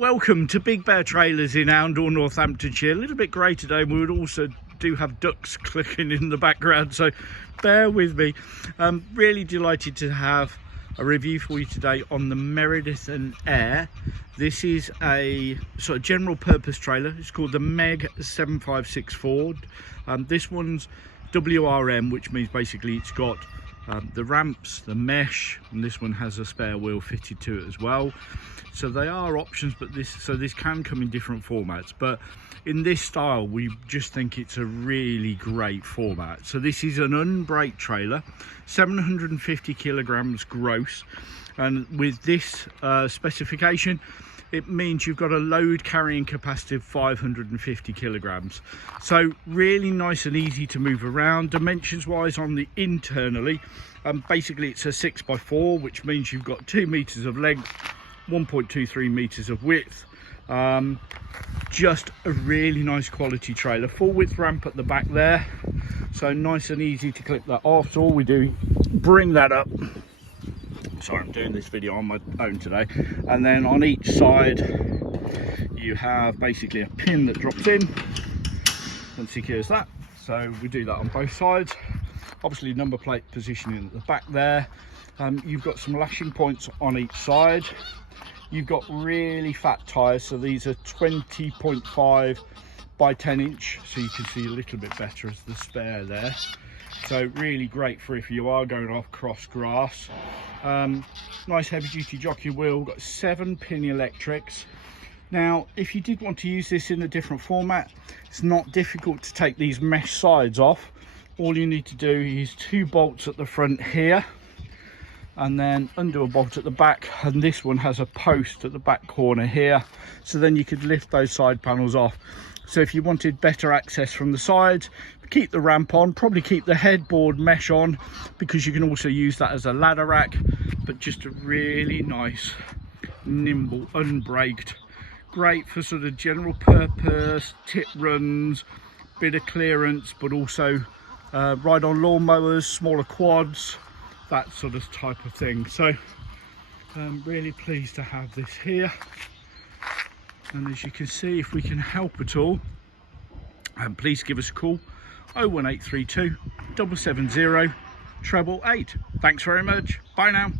Welcome to Big Bear Trailers in Oundle, Northamptonshire. A little bit grey today. We would also do have ducks clicking in the background, so bear with me. Really delighted to have a review for you today on the Meredith Eyre. This is a sort of general purpose trailer. It's called the MEG7564. This one's WRM, which means basically it's got the ramps, the mesh, and this one has a spare wheel fitted to it as well. So they are options, but this can come in different formats, but in this style we just think it's a really great format. So this is an unbraked trailer, 750 kilograms gross, and with this specification it means you've got a load carrying capacity of 550 kilograms. So really nice and easy to move around. Dimensions wise on the internally, basically it's a 6x4, which means you've got 2 meters of length, 1.23 meters of width. Just a really nice quality trailer. Full width ramp at the back there, so nice and easy to clip that off. So all we do, bring that up. Sorry, I'm doing this video on my own today. And then on each side you have basically a pin that drops in and secures that. So we do that on both sides. Obviously number plate positioning at the back there. You've got some lashing points on each side. You've got really fat tyres, so these are 20.5 by 10 inch, so you can see a little bit better as the spare there. So really great for if you are going off cross grass. Nice heavy duty jockey wheel, got 7-pin electrics. Now if you did want to use this in a different format, it's not difficult to take these mesh sides off. All you need to do is 2 bolts at the front here, and then undo a bolt at the back, and this one has a post at the back corner here, so then you could lift those side panels off. So if you wanted better access from the sides, keep the ramp on, probably keep the headboard mesh on, because you can also use that as a ladder rack. But just a really nice, nimble, unbraked, great for sort of general purpose, tip runs, bit of clearance, but also ride on lawn mowers, smaller quads, that sort of type of thing. So I'm really pleased to have this here, and as you can see, if we can help at all, please give us a call, 01832 770 888. Thanks very much. Bye now.